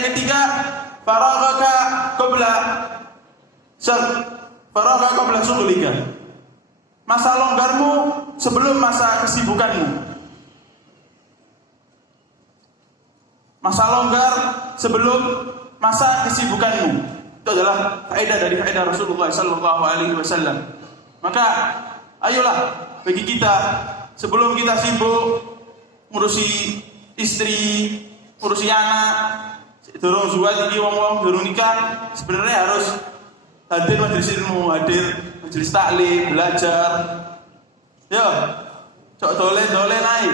yang ketiga, faraghaka qabla syughlika. Masa longgarmu sebelum masa kesibukanmu. Masa longgar sebelum masa kesibukanmu. Itu adalah faedah dari faedah Rasulullah sallallahu alaihi wasallam. Maka ayolah bagi kita sebelum kita sibuk ngurusi istri, ngurusi anak, durung zuwaj iki wong-wong durung nikah, sebenarnya harus hadir majelis ilmu, hadir majelis taklim, belajar. Ya, cok dolen-dolen ae.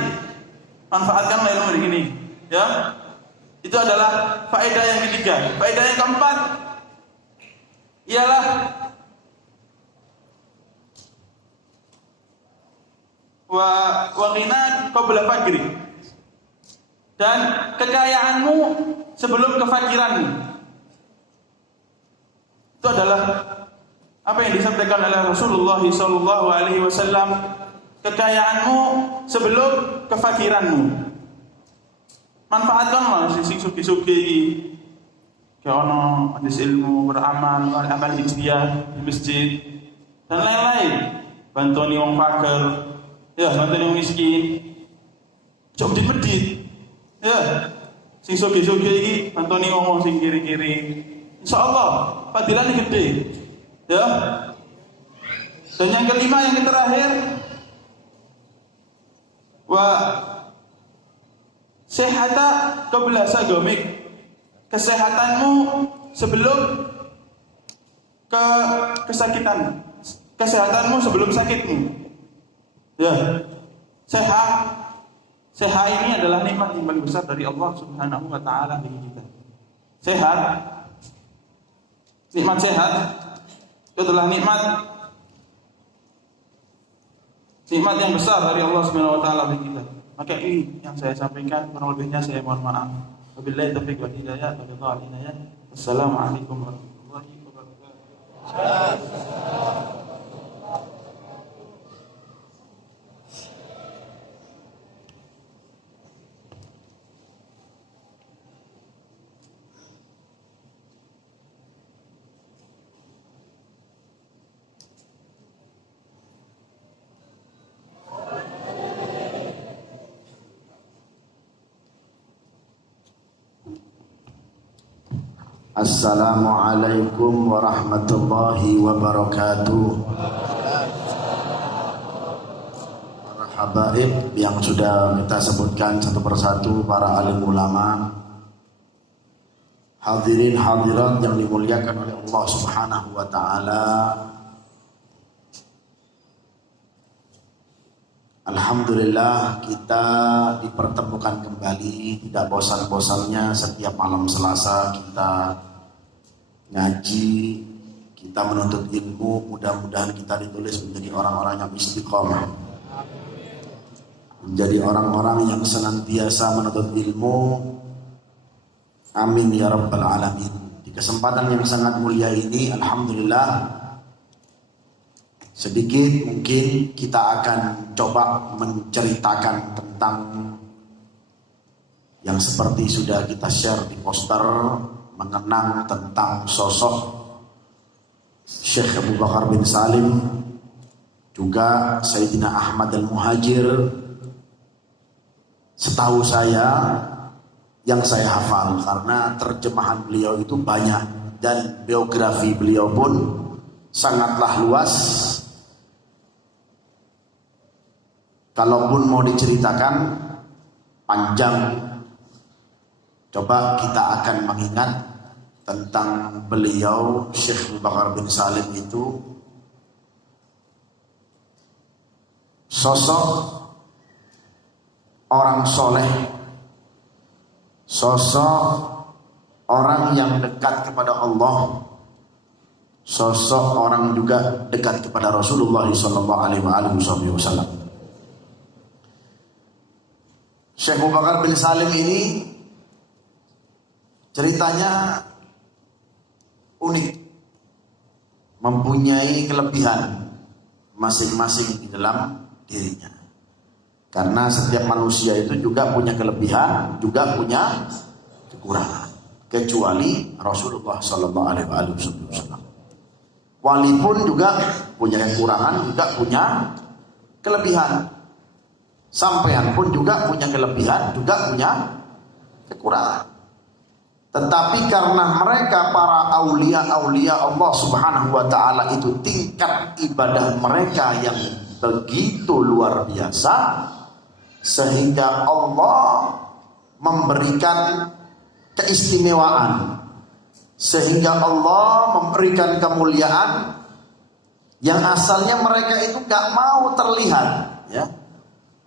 Manfaatkan ilmu begini, ya. Itu adalah faedah yang ketiga. Faedah yang keempat ialah wa ghina qabla faqri. Dan kekayaanmu sebelum kefakiranmu. Itu adalah apa yang disampaikan oleh Rasulullah sallallahu alaihi wasallam, kekayaanmu sebelum kefakiranmu. Manfaatkanlah sing sugi-sugi iki. Ono majelis ilmu, beramal, amal hijriah di masjid dan lain-lain. Bantuani wong fakir, ya, bantuani wong miskin. Cok di medit. Ya, sing sugi-sugi iki bantuani wong sing kiri-kiri. Insyaallah fadilane gede. Ya. Dan yang kelima, yang terakhir, wa sehata qabla sagamik. Kesehatanmu sebelum kesakitan. Kesehatanmu sebelum sakitmu. Ya. Sehat ini adalah nikmat yang paling besar dari Allah Subhanahu wa taala bagi kita. Sehat. Nikmat sehat itu adalah nikmat yang besar dari Allah Subhanahu wa taala bagi kita. Maka ini yang saya sampaikan, kurang lebihnya saya mohon maaf. Wabillahi taufiq wal hidayah. Wassalamualaikum warahmatullahi wabarakatuh. Assalamualaikum warahmatullahi wabarakatuh. Para habaib yang sudah kita sebutkan satu persatu, para alim ulama, hadirin hadirat yang dimuliakan oleh Allah Subhanahu wa taala. Alhamdulillah kita dipertemukan kembali, tidak bosan-bosannya setiap malam Selasa kita ngaji, kita menuntut ilmu. Mudah-mudahan kita ditulis menjadi orang-orang yang istiqomah, menjadi orang-orang yang senantiasa menuntut ilmu. Amin ya rabbal alamin. Di kesempatan yang sangat mulia ini, alhamdulillah, sedikit mungkin kita akan coba menceritakan tentang yang seperti sudah kita share di poster, mengenang tentang sosok Syekh Abu Bakar bin Salim, juga Sayyidina Ahmad al-Muhajir. Setahu saya, yang saya hafal, karena terjemahan beliau itu banyak dan biografi beliau pun sangatlah luas. Kalaupun mau diceritakan panjang, coba kita akan mengingat tentang beliau. Syekh Abu Bakar bin Salim itu sosok orang soleh, sosok orang yang dekat kepada Allah, sosok orang juga dekat kepada Rasulullah SAW. Syekh Abu Bakar bin Salim ini ceritanya unik, mempunyai kelebihan masing-masing di dalam dirinya. Karena setiap manusia itu juga punya kelebihan, juga punya kekurangan. kecuali Rasulullah Sallallahu Alaihi Wasallam. Wali pun juga punya kekurangan, juga punya kelebihan. Sampean pun juga punya kelebihan, juga punya kekurangan. Tetapi karena mereka para aulia Allah Subhanahu wa taala itu tingkat ibadah mereka yang begitu luar biasa, sehingga Allah memberikan keistimewaan, sehingga Allah memberikan kemuliaan yang asalnya mereka itu gak mau terlihat, ya.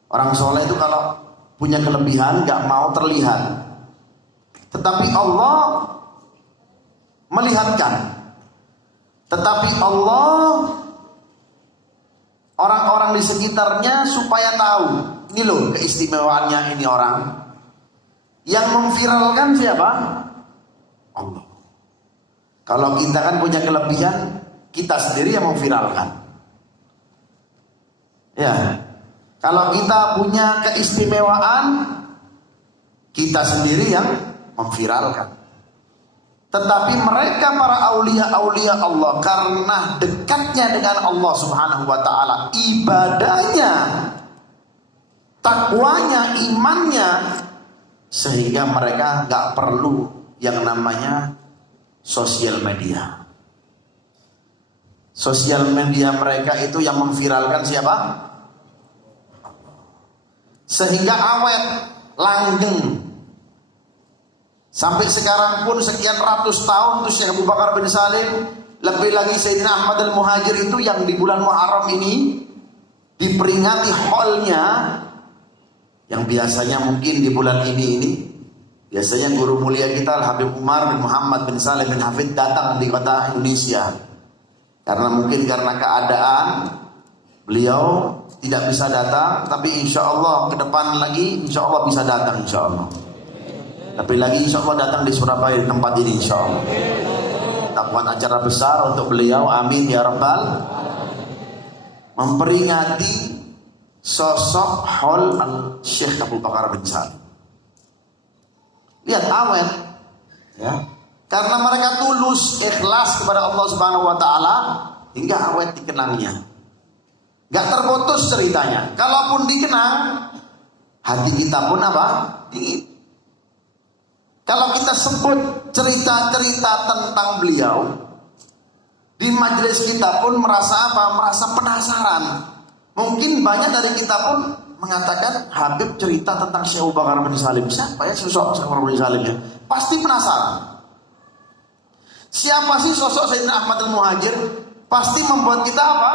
Orang soleh itu kalau punya kelebihan gak mau terlihat, tetapi Allah melihatkan. Tetapi Allah, orang-orang di sekitarnya supaya tahu, ini loh keistimewaannya ini orang. Yang memviralkan siapa? Allah. Kalau kita kan punya kelebihan, kita sendiri yang memviralkan. Ya. Kalau kita punya keistimewaan, kita sendiri yang memviralkan. Tetapi mereka para aulia Allah, karena dekatnya dengan Allah Subhanahu wa taala, ibadahnya, takwanya, imannya, sehingga mereka gak perlu yang namanya sosial media. Sosial media mereka itu yang memviralkan siapa? Sehingga awet, langgeng. Sampai sekarang pun sekian ratus tahun tuh Syekh Abu Bakar bin Salim, lebih lagi Sayyidina Ahmad al-Muhajir itu yang di bulan Muharram ini diperingati haulnya, yang biasanya mungkin di bulan ini biasanya guru mulia kita Habib Umar bin Muhammad bin Salim bin Hafid datang di kota Indonesia. Karena keadaan beliau tidak bisa datang, tapi insya Allah ke depan lagi insya Allah bisa datang insya Allah. Tapi lagi insya Allah datang di Surabaya, di tempat ini insya Allah. Kita buat acara besar untuk beliau, amin ya rabbal. Memperingati sosok haul Syekh Abu Bakar bin Salim. Lihat awet, ya. Karena mereka tulus, ikhlas kepada Allah Subhanahu wa taala, hingga awet dikenangnya. Gak terputus ceritanya. Kalaupun dikenang, hati kita pun apa? Dingin. Kalau kita sebut cerita-cerita tentang beliau, di majelis kita pun merasa apa? Merasa penasaran. Mungkin banyak dari kita pun mengatakan, Habib cerita tentang Syekh Abu Bakar bin Salim. Siapa ya sosok Syekh Abu Bakar bin Salim ya? Pasti penasaran. Siapa sih sosok Sayyidina Ahmad al-Muhajir? Pasti membuat kita apa?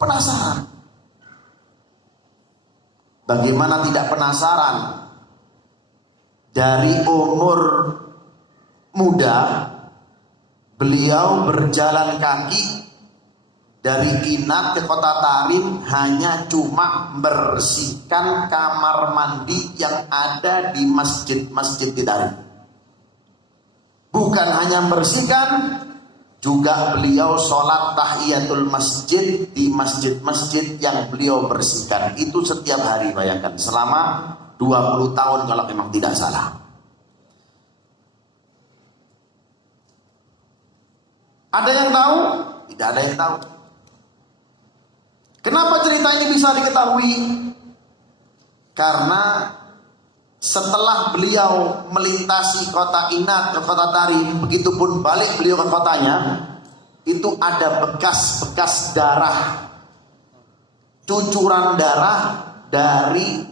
Penasaran. Bagaimana tidak penasaran? Dari umur muda beliau berjalan kaki dari Kinat ke Kota Tarim hanya cuma bersihkan kamar mandi yang ada di masjid-masjid di Tarim. Bukan hanya bersihkan, juga beliau sholat tahiyatul masjid di masjid-masjid yang beliau bersihkan. Itu setiap hari, bayangkan, selama 20 tahun kalau memang tidak salah. Ada yang tahu? Tidak ada yang tahu. Kenapa cerita ini bisa diketahui? Karena setelah beliau melintasi kota Inat ke kota Tarim, begitupun balik beliau ke kotanya, itu ada bekas-bekas darah, cucuran darah dari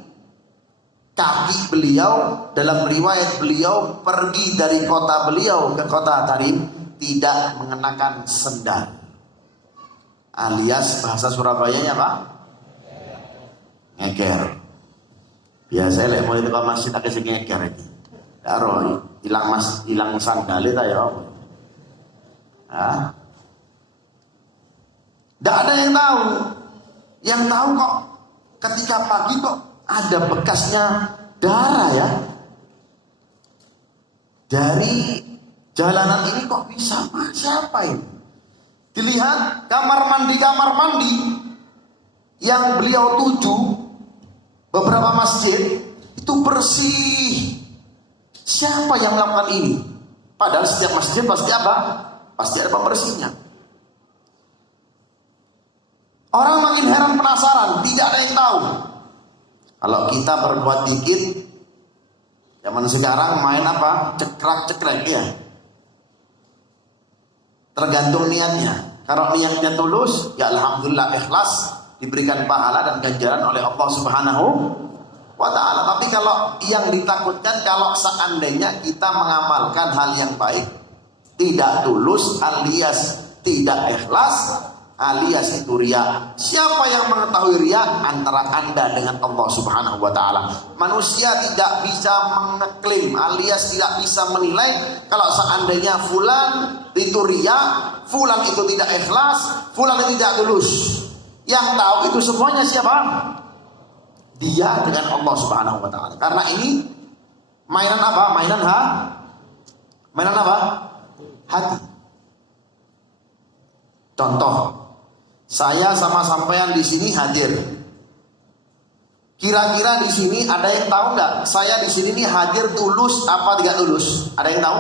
kaki beliau. Dalam riwayat beliau pergi dari kota beliau ke kota Tarim tidak mengenakan sendal, alias bahasa Surabayanya apa? Ngeker. Biasa lek mau itu ke masjid tak kasih ngeker ini. Karo hilang sandal itu ya. Tidak ada yang tahu. Yang tahu kok ketika pagi kok ada bekasnya darah ya. Dari jalanan ini kok bisa, siapa ini? Dilihat kamar mandi yang beliau tuju, beberapa masjid itu bersih. Siapa yang melakukan ini? Padahal setiap masjid pasti apa? Pasti ada pembersihnya. Orang makin heran penasaran, tidak ada yang tahu. Kalau kita berbuat dikit, zaman sekarang main apa? Cekrek-cekrek ya. Tergantung niatnya. Kalau niatnya tulus, ya alhamdulillah ikhlas, diberikan pahala dan ganjaran oleh Allah Subhanahu wa ta'ala. Tapi kalau yang ditakutkan, kalau seandainya kita mengamalkan hal yang baik, tidak tulus alias tidak ikhlas, alias itu riya. Siapa yang mengetahui riya? Antara Anda dengan Allah Subhanahu wa ta'ala. Manusia tidak bisa mengeklaim alias tidak bisa menilai kalau seandainya fulan itu riya, fulan itu tidak ikhlas, fulan itu tidak tulus. Yang tahu itu semuanya siapa? Dia dengan Allah Subhanahu wa ta'ala. Karena ini mainan apa? Mainan apa? Hati. Contoh, saya sama sampean di sini hadir. Kira-kira di sini ada yang tahu nggak? Saya di sini hadir tulus apa tidak tulus? Ada yang tahu?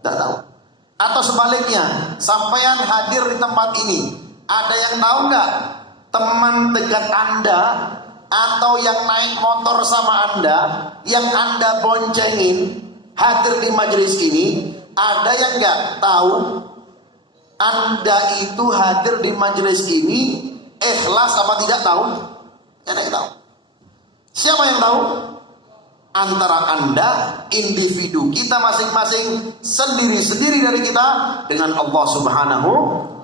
Tidak tahu. Atau sebaliknya, sampean hadir di tempat ini, ada yang tahu nggak? Teman dekat Anda atau yang naik motor sama Anda, yang Anda boncengin hadir di majelis ini, ada yang nggak tahu Anda itu hadir di majelis ini ikhlas apa tidak tahu? Ada yang tahu? Siapa yang tahu? Antara Anda, individu kita masing-masing, sendiri-sendiri dari kita dengan Allah Subhanahu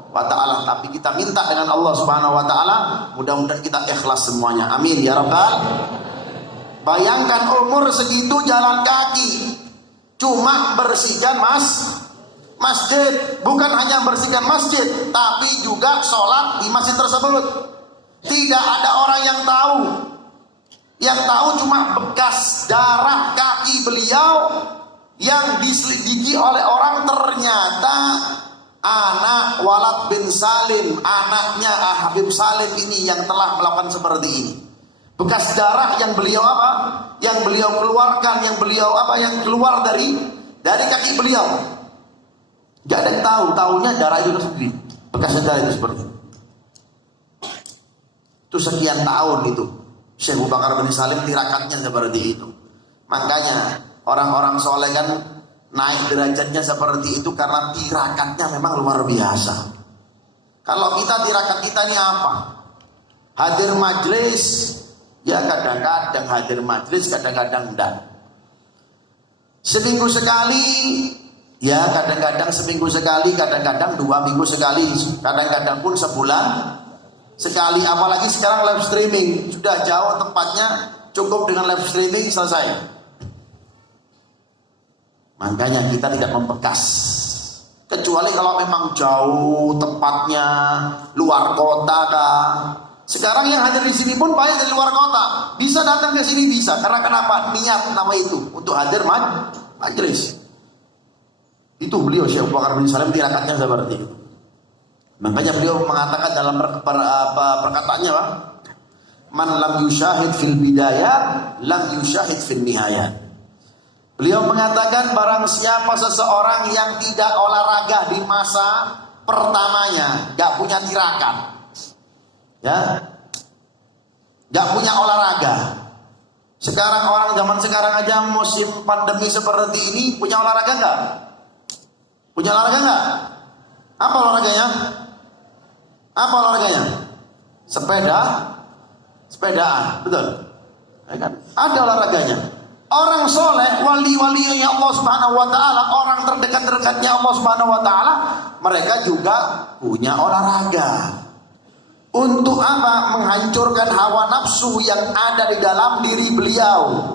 wa ta'ala. Tapi kita minta dengan Allah Subhanahu wa ta'ala, mudah-mudahan kita ikhlas semuanya. Amin ya rabbal. Bayangkan umur segitu jalan kaki, cuma bersihkan masjid. Bukan hanya bersihkan masjid, tapi juga sholat di masjid tersebut. Tidak ada orang yang tahu. Yang tahu cuma bekas darah kaki beliau yang diselidiki oleh orang, ternyata anak Walad bin Salim, anaknya Habib Salim ini yang telah melakukan seperti ini. Bekas darah yang beliau apa? Yang beliau keluarkan, yang beliau apa? Yang keluar dari kaki beliau. Gak ada yang tahu, tahunya darah itu sendiri. Bekasnya darah itu seperti itu. Itu sekian tahun itu. Syekh Abu Bakar bin Salim tirakatnya seperti itu. Makanya orang-orang soleh kan naik derajatnya seperti itu karena tirakatnya memang luar biasa. Kalau kita tirakat kita ini apa? Hadir majlis, ya kadang-kadang hadir majlis, kadang-kadang enggak. Seminggu sekali, ya kadang-kadang seminggu sekali, kadang-kadang 2 minggu sekali, kadang-kadang pun sebulan sekali. Apalagi sekarang live streaming sudah jauh tempatnya, cukup dengan live streaming selesai. Makanya kita tidak membekas, kecuali kalau memang jauh tempatnya, luar kota kah. Sekarang yang hadir di sini pun banyak dari luar kota, bisa datang ke sini bisa. Karena kenapa? Niat nama itu untuk hadir majelis. Itu beliau Syekh Abu Bakar bin Salim tirakatnya seperti itu. Makanya beliau mengatakan dalam perkataannya, man lam yusyahid fil bidayah, lam yusyahid fil nihayah. Beliau mengatakan barang siapa seseorang yang tidak olahraga di masa pertamanya, gak punya tirakat, ya, gak punya olahraga. Sekarang orang zaman sekarang aja musim pandemi seperti ini punya olahraga gak? Punya olahraga gak? Apa olahraganya? Apa olahraganya? Sepedaan, betul? Ya kan? Ada olahraganya. Orang soleh, wali-wali Allah Subhanahu wa ta'ala, orang terdekat-dekatnya Allah Subhanahu wa ta'ala, mereka juga punya olahraga. Untuk apa? Menghancurkan hawa nafsu yang ada di dalam diri beliau.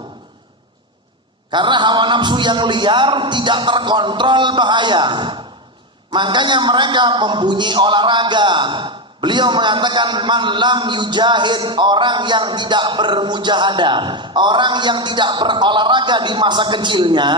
Karena hawa nafsu yang liar tidak terkontrol bahaya. Makanya mereka mempunyai olahraga. Beliau mengatakan man lam yujahid, orang yang tidak bermujahadah, orang yang tidak berolahraga di masa kecilnya,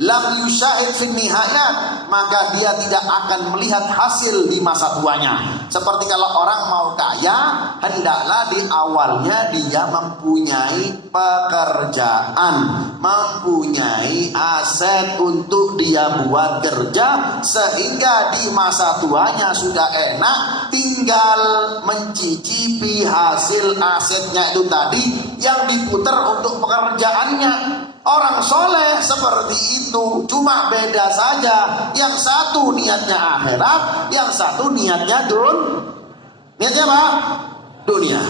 lam yusyahid fi nihayat, maka dia tidak akan melihat hasil di masa tuanya. Seperti kalau orang mau kaya, hendaklah di awalnya dia mempunyai pekerjaan, mempunyai aset untuk dia buat kerja, sehingga di masa tuanya sudah enak, tinggal mencicipi hasil asetnya itu tadi yang diputar untuk pekerjaannya. Orang soleh seperti itu, cuma beda saja, yang satu niatnya akhirat, yang satu niatnya niatnya apa? Dunia.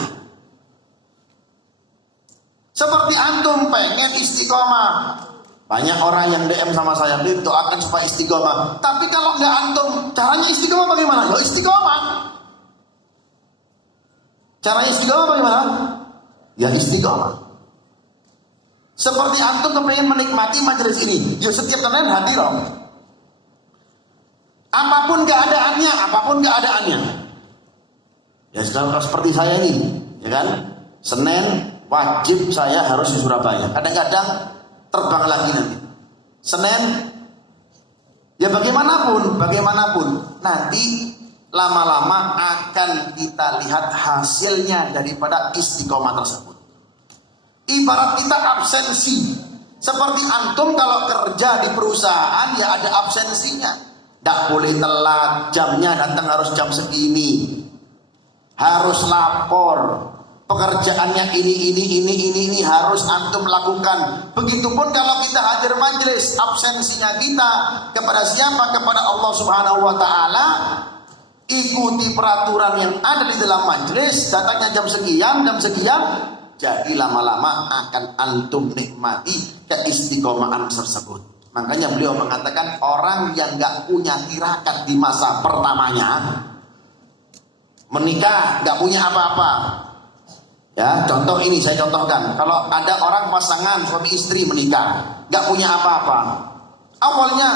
Seperti antum pengen istiqomah, banyak orang yang DM sama saya, Bib, doakan supaya istiqomah. Tapi kalau nggak antum, caranya istiqomah bagaimana? Ya istiqomah. Caranya istiqomah bagaimana? Ya istiqomah. Seperti antum kepengen menikmati majelis ini, ya setiap kalian hadir. Apapun keadaannya. Ya sekarang seperti saya ini, ya kan? Senin wajib saya harus di Surabaya. Kadang-kadang terbang lagi nanti. Senin, ya bagaimanapun, nanti lama-lama akan kita lihat hasilnya daripada istiqomah tersebut. Ibarat kita absensi, seperti antum kalau kerja di perusahaan ya ada absensinya, tidak boleh telat, jamnya datang harus jam segini, harus lapor, pekerjaannya ini harus antum lakukan. Begitupun kalau kita hadir majelis, absensinya kita kepada siapa? Kepada Allah Subhanahu wa Ta'ala. Ikuti peraturan yang ada di dalam majelis, datangnya jam sekian, jadi lama-lama akan antum nikmati keistiqomahan tersebut. Makanya beliau mengatakan orang yang gak punya tirakat di masa pertamanya, menikah gak punya apa-apa. Ya, contoh ini saya contohkan. Kalau ada orang pasangan suami istri menikah, gak punya apa-apa. Awalnya,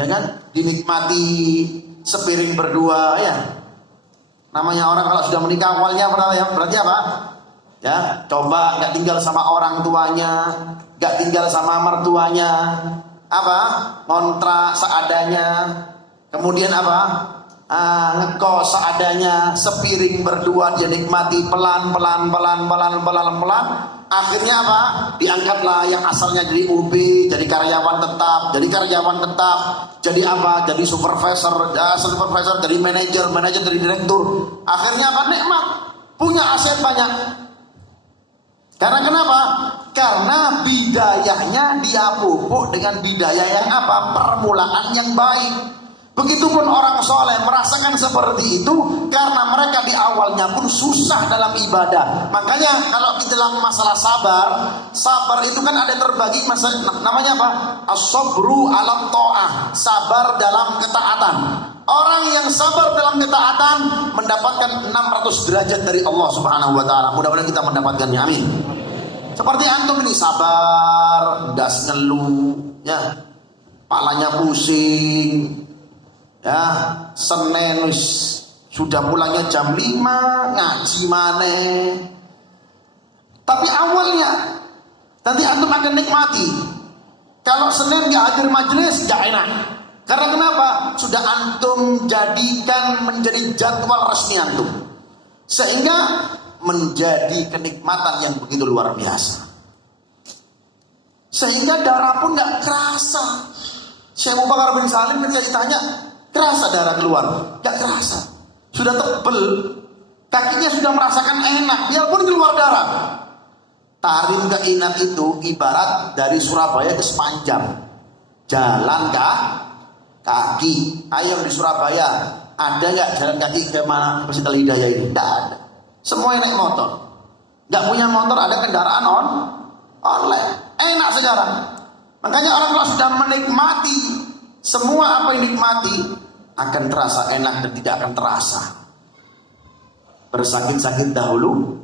ya kan, dinikmati sepiring berdua, ya. Namanya orang kalau sudah menikah awalnya berarti apa? Ya, coba gak tinggal sama orang tuanya, gak tinggal sama mertuanya, apa? Kontrak seadanya. Kemudian apa? Ngekos seadanya, sepiring berdua dia nikmati pelan. Akhirnya apa? Diangkatlah yang asalnya jadi UB, jadi karyawan tetap, jadi apa? Jadi supervisor, jadi manajer, jadi direktur. Akhirnya apa? Nikmat, punya aset banyak. Karena kenapa? Karena bidayahnya dia pupuk dengan bidayah yang apa? Permulaan yang baik. Begitupun orang soleh merasakan seperti itu karena mereka di awalnya pun susah dalam ibadah. Makanya kalau di dalam masalah sabar itu kan ada terbagi namanya apa? As-sabru alam ta'ah, sabar dalam ketaatan. Orang yang sabar dalam ketaatan mendapatkan 600 derajat dari Allah Subhanahu wa Ta'ala. Mudah-mudahan kita mendapatkannya, amin. Seperti antum ini sabar, das ngeluh, ya, palanya pusing, ya, Senin sudah pulangnya jam 5, ngaji maneh. Tapi awalnya nanti antum akan nikmati. Kalau Senin gak hadir majelis gak enak. Karena kenapa? Sudah antum jadikan menjadi jadwal resmi antum, sehingga menjadi kenikmatan yang begitu luar biasa, sehingga darah pun gak kerasa. Syekh Abu Bakar bin Salim ketika ditanya, kerasa darah keluar? Gak kerasa, sudah tebel, kakinya sudah merasakan enak, biarpun keluar darah. Tarim ke Inat itu ibarat dari Surabaya ke Sepanjang, jalan kaki. Ayo di Surabaya ada nggak jalan kaki ke mana Masjid Al-Hidayah ini? Tidak ada. Semua naik motor. Nggak punya motor, ada kendaraan online. Enak sekarang. Makanya orang kalau sudah menikmati semua apa yang dinikmati akan terasa enak dan tidak akan terasa. Bersakit-sakit dahulu,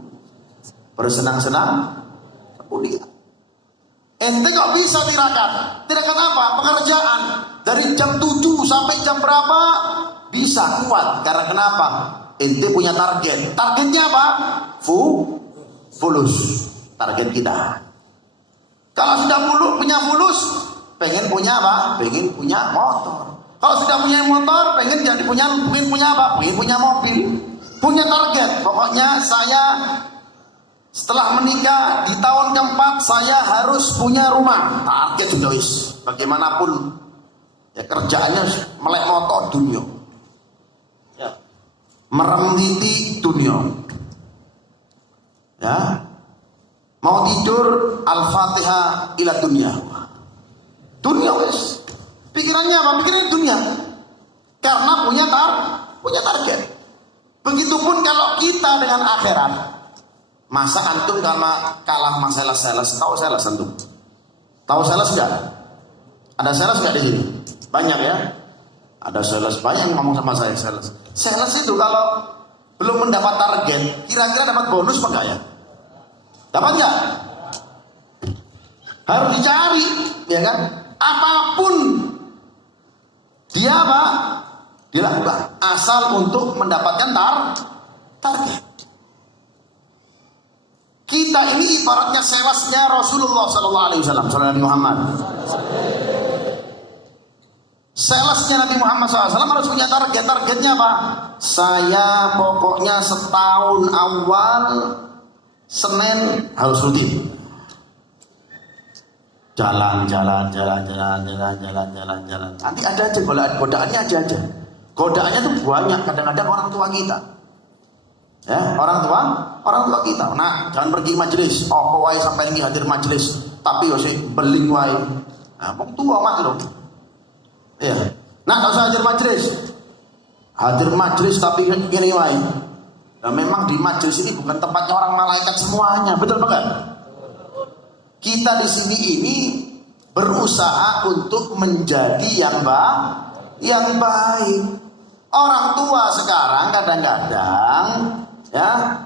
bersenang-senang kemudian. Ente kok bisa tirakat? Tirakat apa? Pekerjaan. Dari jam 7 sampai jam berapa? Bisa kuat. Karena kenapa? Ente punya target. Targetnya apa? Fulus. Target kita. Kalau sudah punya fulus, pengen punya apa? Pengen punya motor. Kalau sudah punya motor, pengen punya apa? Pengen punya mobil. Punya target. Pokoknya saya setelah menikah di tahun keempat saya harus punya rumah. Target sudah wis. Bagaimanapun ya kerjaannya melek motor dunia. Ya. Meremgiti dunia. Ya. Mau tidur Al-Fatihah ila dunia. Dunia wis. Pikirannya apa? Pikirannya dunia. Karena punya target. Begitupun kalau kita dengan akhirat. Masa antum kalah masalah sales? Tahu sales antum? Tahu sales enggak? Ada sales enggak di sini? Banyak ya? Ada sales banyak yang ngomong sama saya sales. Sales itu kalau belum mendapat target, kira-kira dapat bonus apa enggak ya? Dapat enggak? Harus dicari, ya kan? Apapun dia apa? Dilakukan asal untuk mendapatkan target. Kita ini ibaratnya salesnya Rasulullah Sallallahu Alaihi Wasallam, Nabi Muhammad. Salesnya Nabi Muhammad SAW harus punya target. Targetnya apa? Saya pokoknya setahun awal Senin harus rutin. Jalan. Nanti ada aja godaannya aja. Godaannya tuh banyak. Kadang-kadang orang tua kita. Ya, orang tua kita. Nah, jangan pergi majelis. Oh, wae sampai ini hadir majelis. Tapi yo sih beling wae. Nah, wong tua mat lho. Iya. Nah, enggak usah hadir majelis. Hadir majelis tapi gini wae. Nah, memang di majelis ini bukan tempatnya orang malaikat semuanya. Betul enggak? Kita di sini ini berusaha untuk menjadi yang baik. Orang tua sekarang kadang-kadang ya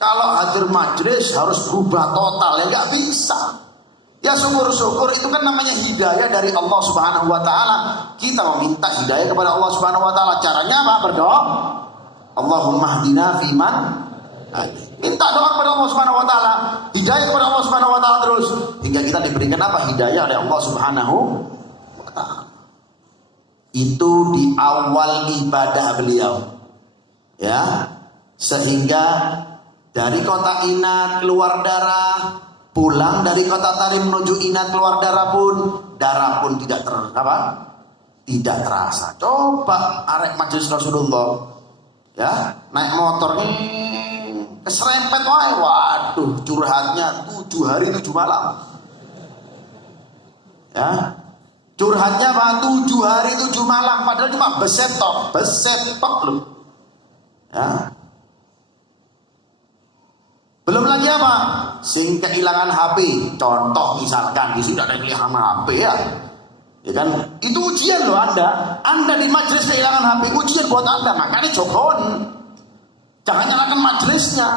kalau hadir majelis harus berubah total, ya nggak bisa. Ya syukur-syukur itu kan namanya hidayah dari Allah Subhanahu Wa Taala. Kita meminta hidayah kepada Allah Subhanahu Wa Taala. Caranya apa? Berdoa. Allahumma hdina fiman. Minta doa kepada Allah Subhanahu Wa Taala, hidayah kepada Allah Subhanahu Wa Taala terus hingga kita diberikan apa? Hidayah oleh Allah Subhanahu Wa Taala. Itu di awal ibadah beliau, ya, sehingga dari kota Inat keluar darah, pulang dari kota Tarim menuju Inat keluar darah pun tidak tidak terasa. Coba arek majelis Rasulullah, ya, naik motor keserempet wae, waduh, curhatnya 7 hari 7 malam, ya. Curhatnya apa? 7 hari 7 malam. Padahal cuma beset tok loh. Ya. Belum lagi apa? Sing kehilangan HP. Contoh misalkan di sini ada yang kehilangan HP ya. Ya kan? Itu ujian loh Anda. Anda di majelis kehilangan HP, ujian buat Anda. Makanya jogon. Jangan nyalakan majelisnya.